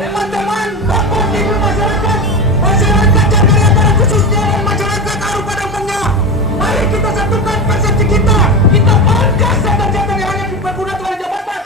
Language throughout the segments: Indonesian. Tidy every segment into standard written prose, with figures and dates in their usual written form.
Teman-teman, Bapak Ibu masyarakat Jakarta Barat khususnya dan masyarakat Aru pada umumnya, mari kita satukan persepsi kita. Kita bangga jabatan yang hanya dipergunakan oleh jabatan.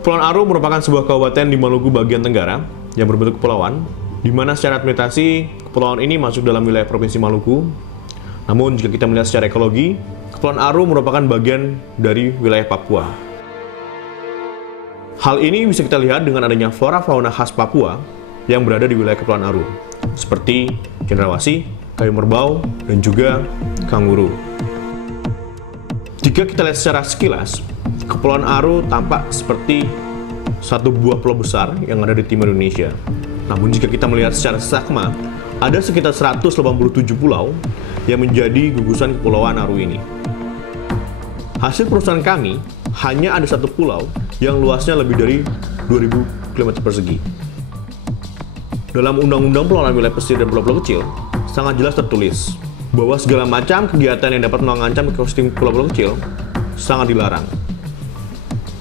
Kepulauan Aru merupakan sebuah kabupaten di Maluku bagian tenggara yang berbentuk kepulauan, di mana secara administrasi kepulauan ini masuk dalam wilayah Provinsi Maluku. Namun jika kita melihat secara ekologi, Kepulauan Aru merupakan bagian dari wilayah Papua. Hal ini bisa kita lihat dengan adanya flora fauna khas Papua yang berada di wilayah Kepulauan Aru, seperti cendrawasih, kayu merbau, dan juga kanguru. Jika kita lihat secara sekilas, Kepulauan Aru tampak seperti satu buah pulau besar yang ada di timur Indonesia. Namun jika kita melihat secara seksama, ada sekitar 187 pulau yang menjadi gugusan Kepulauan Aru ini. Hasil perusahaan kami, hanya ada satu pulau yang luasnya lebih dari 2000 km persegi. Dalam Undang-Undang Pengelolaan Wilayah Pesisir dan Pulau-Pulau Kecil, sangat jelas tertulis bahwa segala macam kegiatan yang dapat mengancam ekosistem pulau-pulau kecil sangat dilarang.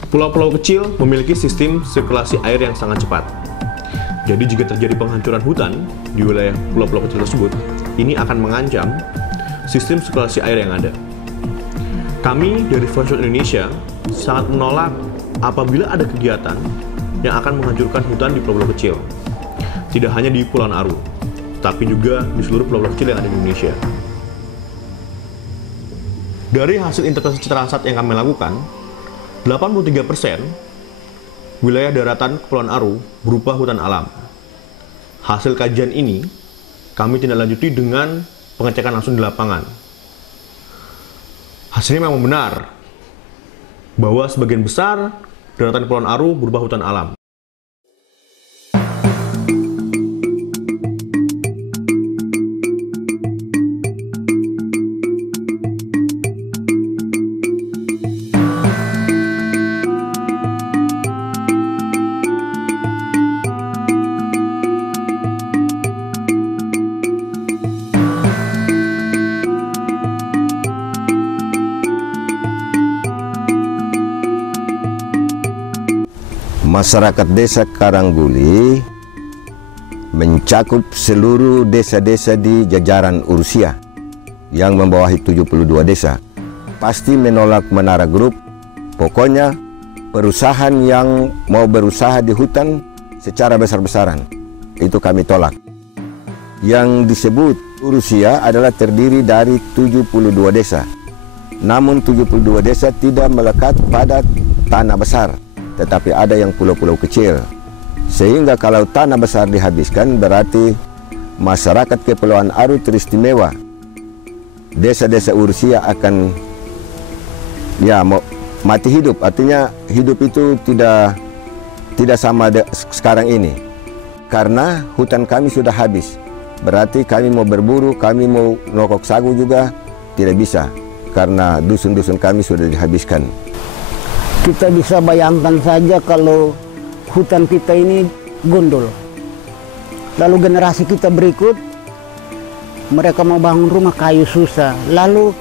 Pulau-pulau kecil memiliki sistem sirkulasi air yang sangat cepat. Jadi jika terjadi penghancuran hutan di wilayah pulau-pulau kecil tersebut, ini akan mengancam sistem sirkulasi air yang ada. Kami dari Forest Indonesia sangat menolak apabila ada kegiatan yang akan menghancurkan hutan di pulau-pulau kecil. Tidak hanya di Kepulauan Aru, tapi juga di seluruh pulau-pulau kecil yang ada di Indonesia. Dari hasil interpretasi Citrasat yang kami lakukan, 83% wilayah daratan Kepulauan Aru berupa hutan alam. Hasil kajian ini kami tindak lanjuti dengan pengecekan langsung di lapangan. Hasilnya memang benar bahwa sebagian besar daratan Kepulauan Aru berupa hutan alam. Masyarakat desa Karangguli mencakup seluruh desa-desa di jajaran Urusia yang membawahi 72 desa. Pasti menolak Menara Group. Pokoknya perusahaan yang mau berusaha di hutan secara besar-besaran, itu kami tolak. Yang disebut Urusia adalah terdiri dari 72 desa. Namun 72 desa tidak melekat pada tanah besar, tetapi ada yang pulau-pulau kecil. Sehingga kalau tanah besar dihabiskan, berarti masyarakat Kepulauan Aru teristimewa. Desa-desa Urusia akan mati hidup. Artinya hidup itu tidak sama sekarang ini. Karena hutan kami sudah habis. Berarti kami mau berburu, kami mau nokok sagu juga tidak bisa. Karena dusun-dusun kami sudah dihabiskan. Kita bisa bayangkan saja kalau hutan kita ini gundul. Lalu generasi kita berikut mereka mau bangun rumah kayu susah. Lalu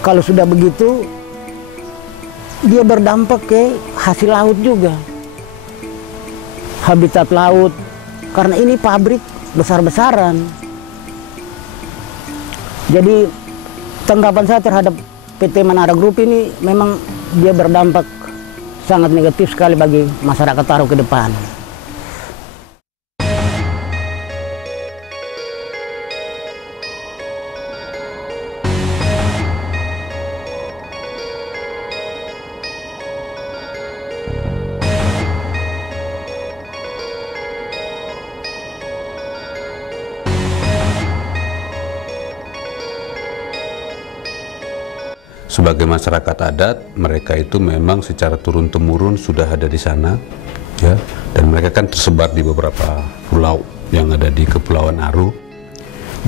kalau sudah begitu, dia berdampak ke hasil laut juga. Habitat laut, karena ini pabrik besar-besaran. Jadi tanggapan saya terhadap PT Manara Group ini memang dia berdampak sangat negatif sekali bagi masyarakat Aru ke depan. Sebagai masyarakat adat, mereka itu memang secara turun-temurun sudah ada di sana, ya, dan mereka kan tersebar di beberapa pulau yang ada di Kepulauan Aru,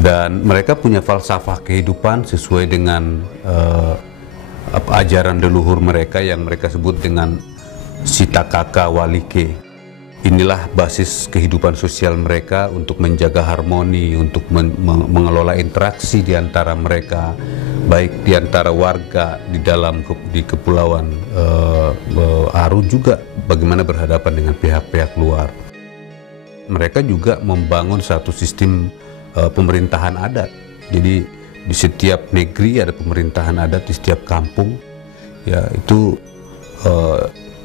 dan mereka punya falsafah kehidupan sesuai dengan ajaran leluhur mereka yang mereka sebut dengan Sitakaka Walike. Inilah basis kehidupan sosial mereka untuk menjaga harmoni, untuk mengelola interaksi di antara mereka, baik di antara warga di Kepulauan Aru, juga bagaimana berhadapan dengan pihak-pihak luar. Mereka juga membangun satu sistem pemerintahan adat. Jadi di setiap negeri ada pemerintahan adat, di setiap kampung, ya itu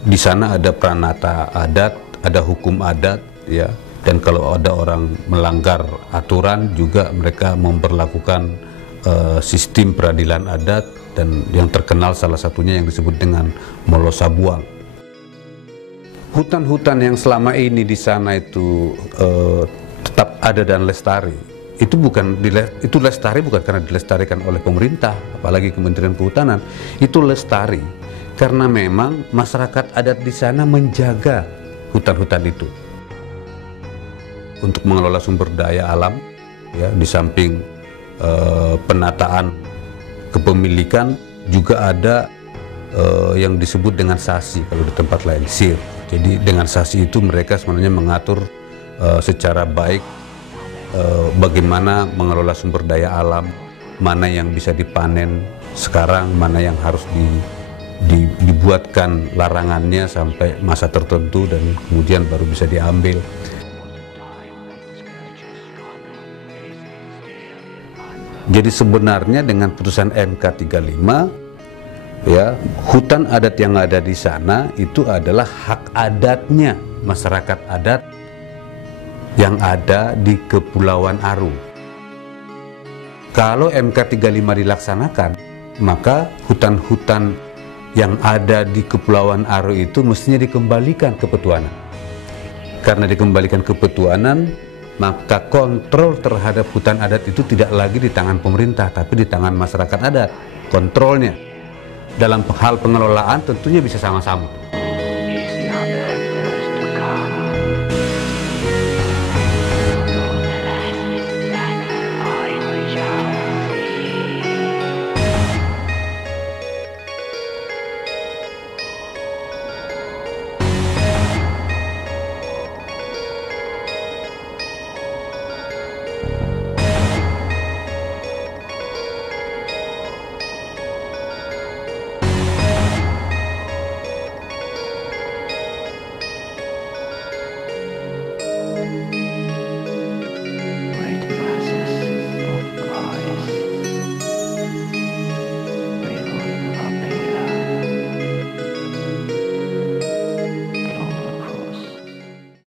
di sana ada pranata adat, ada hukum adat, ya, dan kalau ada orang melanggar aturan juga mereka memperlakukan sistem peradilan adat, dan yang terkenal salah satunya yang disebut dengan Molo Sabuang. Hutan-hutan yang selama ini di sana itu tetap ada dan lestari. Itu lestari bukan karena dilestarikan oleh pemerintah, apalagi Kementerian Kehutanan. Itu lestari karena memang masyarakat adat di sana menjaga hutan-hutan itu untuk mengelola sumber daya alam, ya, di samping penataan kepemilikan juga ada yang disebut dengan sasi kalau di tempat lain, sir. Jadi dengan sasi itu mereka sebenarnya mengatur secara baik bagaimana mengelola sumber daya alam, mana yang bisa dipanen sekarang, mana yang harus dibuatkan larangannya sampai masa tertentu dan kemudian baru bisa diambil. Jadi sebenarnya dengan putusan MK 35, ya, hutan adat yang ada di sana itu adalah hak adatnya masyarakat adat yang ada di Kepulauan Aru. Kalau MK 35 dilaksanakan, maka hutan-hutan yang ada di Kepulauan Aru itu mestinya dikembalikan ke Petuanan. Karena dikembalikan ke Petuanan, maka kontrol terhadap hutan adat itu tidak lagi di tangan pemerintah, tapi di tangan masyarakat adat. Kontrolnya dalam hal pengelolaan tentunya bisa sama-sama.